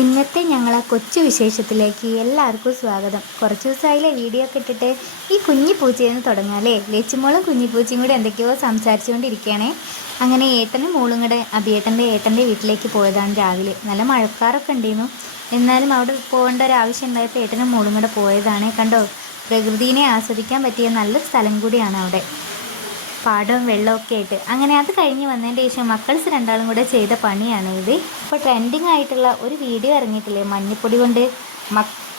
ഇന്നത്തെ ഞങ്ങളെ കൊച്ചു വിശേഷത്തിലേക്ക് എല്ലാവർക്കും സ്വാഗതം. കുറച്ച് ദിവസമായില്ലേ വീഡിയോ ഒക്കെ ഇട്ടിട്ട് ഈ കുഞ്ഞി പൂച്ചയെന്ന് തുടങ്ങാല്ലേ ലച്ചുമോളും കുഞ്ഞി പൂച്ചയും കൂടെ എന്തൊക്കെയോ സംസാരിച്ചുകൊണ്ടിരിക്കുകയാണേ. അങ്ങനെ ഏട്ടനും മോളും കൂടെ അഭിയേട്ടന്റെ ഏട്ടന്റെ വീട്ടിലേക്ക് പോയതാണ് രാവിലെ. നല്ല മഴക്കാറൊക്കെ ഉണ്ടായിരുന്നു. എന്നാലും അവിടെ പോകേണ്ട ഒരു ആവശ്യം ഉണ്ടായപ്പോൾ ഏട്ടനും മോളും കൂടെ പോയതാണ്. കണ്ടോ? പ്രകൃതിനെ ആസ്വദിക്കാൻ പറ്റിയ നല്ല സ്ഥലം കൂടിയാണ് അവിടെ. പാടവും വെള്ളമൊക്കെ ആയിട്ട്. അങ്ങനെ അത് കഴിഞ്ഞ് വന്നതിന്റെ ശേഷം മക്കൾസ് രണ്ടാളും കൂടെ ചെയ്ത പണിയാണ് ഇത്. ഇപ്പോൾ ട്രെൻഡിങ് ആയിട്ടുള്ള ഒരു വീഡിയോ ഇറങ്ങിയിട്ടില്ലേ? മഞ്ഞപ്പൊടി കൊണ്ട്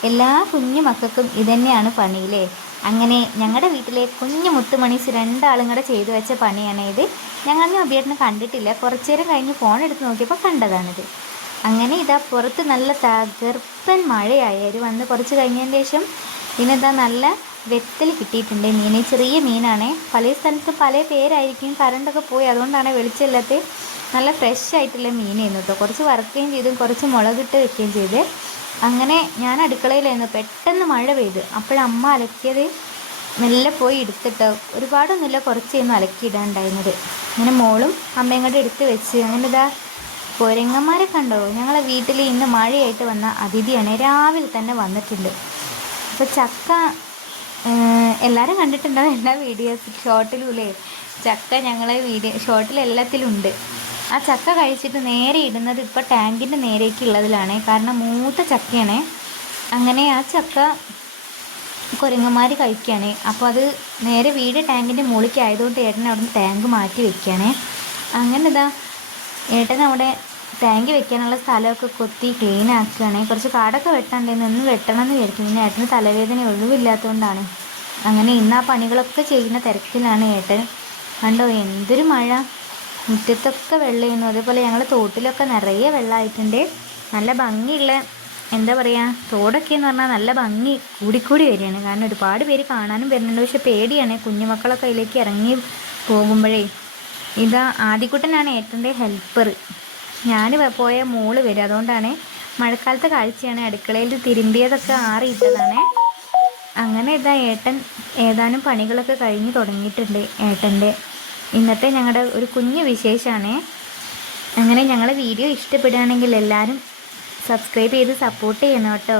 എല്ലാ കുഞ്ഞു മക്കൾക്കും ഇതന്നെയാണ് പണിയില്ലേ അങ്ങനെ ഞങ്ങളുടെ വീട്ടിലെ കുഞ്ഞു മുത്തുമണീസ് രണ്ടാളും കൂടെ ചെയ്തു വെച്ച പണിയാണ് ഇത്. ഞങ്ങൾ അഭിയേട്ടന് കണ്ടിട്ടില്ല. കുറച്ചു നേരം കഴിഞ്ഞ് ഫോൺ എടുത്ത് നോക്കിയപ്പോൾ കണ്ടതാണിത്. അങ്ങനെ ഇതാ പുറത്ത് നല്ല തകർപ്പൻ മഴയായി. വന്ന് കുറച്ച് കഴിഞ്ഞതിന് ശേഷം ഇതിനെന്താ നല്ല വെത്തൽ കിട്ടിയിട്ടുണ്ട്. മീൻ ചെറിയ മീനാണ്. പല സ്ഥലത്ത് പല പേരായിരിക്കും കറണ്ടൊക്കെ പോയി. അതുകൊണ്ടാണ് വെളിച്ചമില്ലാത്ത നല്ല ഫ്രഷ് ആയിട്ടുള്ള മീനായിരുന്നു കേട്ടോ കുറച്ച് വറുക്കുകയും ചെയ്തു. കുറച്ച് മുളകിട്ട് വെക്കുകയും ചെയ്ത്. അങ്ങനെ ഞാൻ അടുക്കളയിലായിരുന്നു. പെട്ടെന്ന് മഴ പെയ്ത്. അപ്പോഴമ്മ അലക്കിയത് മെല്ലെ പോയി എടുത്തിട്ട് ഒരുപാടൊന്നുമില്ല. കുറച്ചായിരുന്നു അലക്കിയിടാണ്ടായിരുന്നത് അങ്ങനെ മോളും അമ്മയും കൂടെ എടുത്ത് വെച്ച്. അങ്ങനെ ഇതാ പോരങ്ങന്മാരെ കണ്ടോ? ഞങ്ങളെ വീട്ടിൽ ഇന്ന് മഴയായിട്ട് വന്ന അതിഥിയാണ്. രാവിലെ തന്നെ വന്നിട്ടുണ്ട്. അപ്പോൾ ചക്ക എല്ലാവരും കണ്ടിട്ടുണ്ടാവും എല്ലാ വീഡിയോസ് ഷോർട്ടിലും ഇല്ലേ ചക്ക ഞങ്ങളെ വീഡിയോ ഉണ്ട് ആ ചക്ക കഴിച്ചിട്ട് നേരെ ഇടുന്നത് ഇപ്പോൾ ടാങ്കിന്റെ നേരേക്കുള്ളതിലാണ്. കാരണം മൂത്ത ചക്കയാണ്. അങ്ങനെ ആ ചക്ക കുരങ്ങന്മാർ കഴിക്കുകയാണ്. അപ്പോൾ അത് നേരെ വീട് ടാങ്കിന്റെ മുകളിലേക്ക് ആയതുകൊണ്ട് ഏട്ടൻ നിന്ന് ടാങ്ക് മാറ്റി വെക്കുകയാണ്. അങ്ങനെ ഇതാ ഏട്ടൻ അവിടെ ടാങ്ക് വെക്കാനുള്ള സ്ഥലമൊക്കെ കൊത്തി ക്ലീൻ ആക്കുകയാണെങ്കിൽ കുറച്ച് കാടൊക്കെ വെട്ടാണ്ടായിരുന്നു ഒന്ന് വെട്ടണം എന്ന് വിചാരിക്കും പിന്നെ ഏട്ടന് തലവേദന ഒഴിവില്ലാത്തതുകൊണ്ടാണ്. അങ്ങനെ ഇന്ന് ആ പണികളൊക്കെ ചെയ്യുന്ന തിരക്കിലാണ് ഏട്ടൻ. കണ്ടോ എന്തൊരു മഴ. മുറ്റത്തൊക്കെ വെള്ളമായിരുന്നു അതേപോലെ ഞങ്ങൾ തോട്ടിലൊക്കെ നിറയെ വെള്ളമായിട്ടുണ്ട് നല്ല ഭംഗിയുള്ള എന്താ പറയുക തോടൊക്കെ എന്ന് പറഞ്ഞാൽ നല്ല ഭംഗി കൂടിക്കൂടി വരികയാണ്. കാരണം ഒരുപാട് പേര് കാണാനും വരുന്നുണ്ട്. പക്ഷെ പേടിയാണ്. കുഞ്ഞുമക്കളൊക്കെ അതിലേക്ക് ഇറങ്ങി പോകുമ്പോഴേ. ഇതാ ആദ്യക്കുട്ടനാണ് ഏട്ടന്റെ ഹെൽപ്പർ ഞാൻ പോയ മോൾ വരും. അതുകൊണ്ടാണ് മഴക്കാലത്തെ കാഴ്ചയാണ് അടുക്കളയിൽ തിരുമ്പിയതൊക്കെ ആറിയിട്ടതാണ്. അങ്ങനെ ഇതാ ഏട്ടൻ ഏതാനും പണികളൊക്കെ കഴിഞ്ഞ് തുടങ്ങിയിട്ടുണ്ട് ഏട്ടന്റെ. ഇന്നത്തെ ഞങ്ങളുടെ ഒരു കുഞ്ഞു വിശേഷമാണ്. അങ്ങനെ ഞങ്ങളുടെ വീഡിയോ ഇഷ്ടപ്പെടുകയാണെങ്കിൽ എല്ലാവരും സബ്സ്ക്രൈബ് ചെയ്ത് സപ്പോർട്ട് ചെയ്യണം കേട്ടോ.